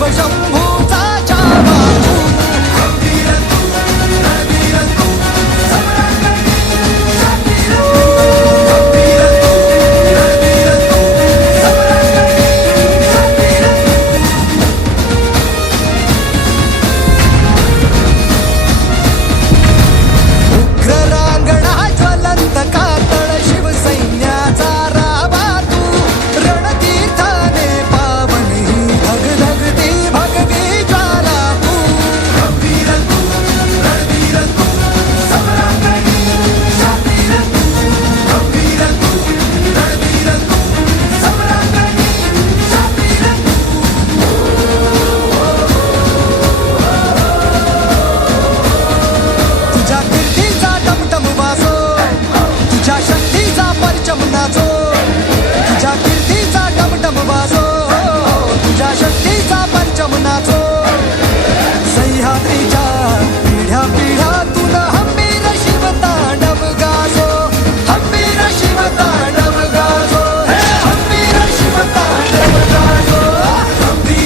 Vào Jamunato.